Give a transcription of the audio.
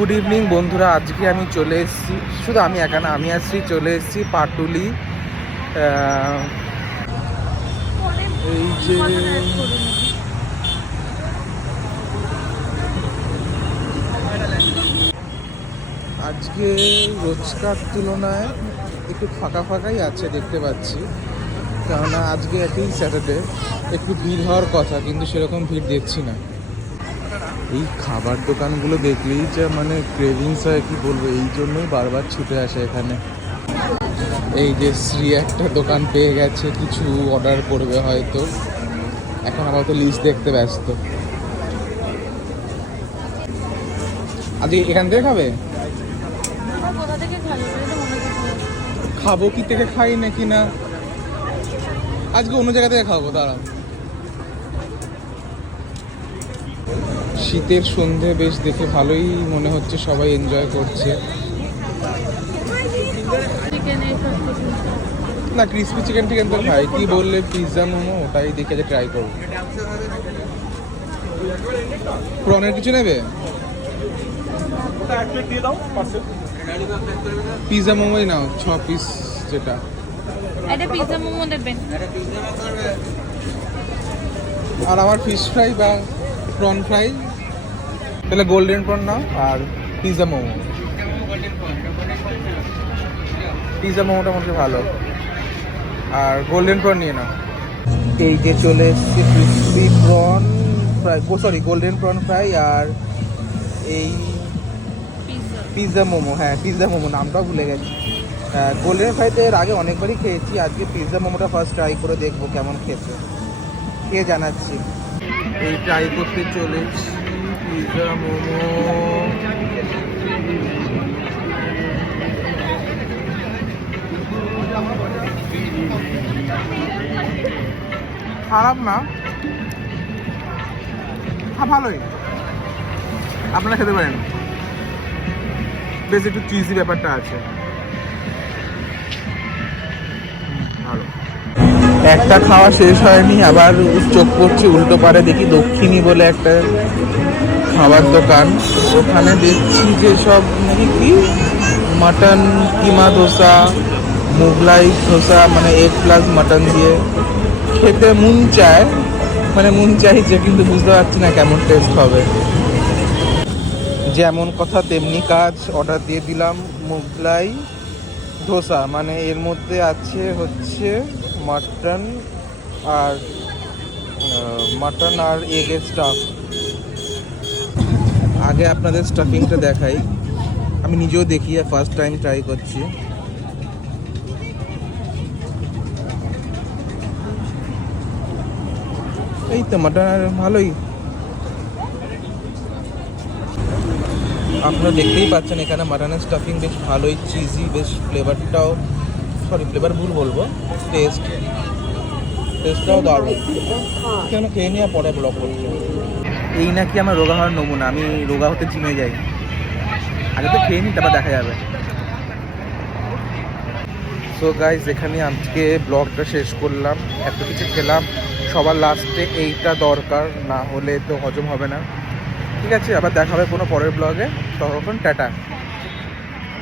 Good evening বন্ধুরা, আজকে আমি চলে এসেছি, শুধু আমি একা না, আমি আসছি চলে এসেছি পাটুলি। এই যে আজকে রোজকার তুলনায় একটু ফাঁকা ফাঁকাই আছে দেখতে পাচ্ছি, কেননা আজকে একই স্যাটারডে, একটু ভিড় হওয়ার কথা কিন্তু সেরকম ভিড় দেখছি না। এই খাবার দোকানগুলো দেখলেই যে মানে ক্রেভিংস হয়, কি বলবো, এই জন্যই বারবার ছুটে আসে এখানে। এই যে শ্রী একটা দোকান পেয়ে গেছে, কিছু অর্ডার করবে হয়তো, এখন আপাতত লিস্ট দেখতে ব্যস্ত। আজকে এখান থেকে খাবে? খাবো কি থেকে খাই নাকি না, আজকে অন্য জায়গা থেকে খাবো, দাঁড়াও। শীতের সন্ধে বেশ দেখে ভালোই মনে হচ্ছে, সবাই এনজয় করছে। না, ক্রিসপি চিকেন টিকেন তো খাই, কি বললে পিৎজা মোমো, ওটাই দেখে যে ট্রাই করবো। প্রনের কিছু নেবে? পিৎজা মোমোই নাও, 6 পিস যেটা। পিৎজা মোমো দেবেন। আর আমার ফিশ ফ্রাই বা প্রন ফ্রাই, তাহলে গোল্ডেন প্রন নাও, আর পিৎজা মোমো। পিৎজা মোমোটা মধ্যে ভালো, আর গোল্ডেন প্রন নিয়ে নাও। এই যে চলে এসেছি crispy prawn fry, golden prawn fry আর এই পিৎজা মোমো। হ্যাঁ, পিৎজা মোমো, নামটাও ভুলে গেছি। গোল্ডেন ফ্রাইতে এর আগে অনেকবারই খেয়েছি, আজকে পিৎজা মোমোটা ফার্স্ট ট্রাই করে দেখবো কেমন খেতে, খেয়ে জানাচ্ছি। এই ট্রাই করতে চলেছি পিৎজা মোমো। খারাপ না, ভালোই, আপনারা খেতে পারেন, বেশ একটু চিজি ব্যাপারটা আছে, ভালো। একটা খাওয়া শেষ হয়নি, আবার চোখ পড়ছে উল্টো পারে, দেখি দক্ষিণী বলে একটা খাবার দোকান, ওখানে দেখছি যে সব নাকি কি মাটন কিমা ধোসা, মোগলাই ধোসা, মানে এগ প্লাস মাটন দিয়ে খেতে মন চায়, মানে মন চাইছে, কিন্তু বুঝতে পারছি না কেমন টেস্ট হবে। যেমন কথা তেমনি কাজ, অর্ডার দিয়ে দিলাম মোগলাই ধোসা, মানে এর মধ্যে আছে হচ্ছে মাটন আর এগের স্টাফ। আগে আপনাদের স্টাফিংটা দেখাই, আমি নিজেও দেখি, ফার্স্ট টাইম ট্রাই করছি। এই তো মাটন ভালোই, আপনারা দেখতেই পাচ্ছেন এখানে মাটনের স্টাফিং বেশ ভালোই চিজি, বেশ ফ্লেভারটাও, ফ্লেভার ভুল বলবো, টেস্টটাও দারুণ। কেন খেয়ে নিয়ে পরে ব্লগ করছে। এই নাকি আমার রোগা হওয়ার নমুনা, আমি রোগা হতে চিনে যাই, আগে তো খেয়ে নিই, তারপর দেখা যাবে। সো গাইজ, এখানে আজকে ব্লগটা শেষ করলাম, এত কিছু খেলাম, সবার লাস্টে এইটা দরকার, না হলে তো হজম হবে না। ঠিক আছে, আবার দেখা হবে কোনো পরের ব্লগে, তখন টাটা।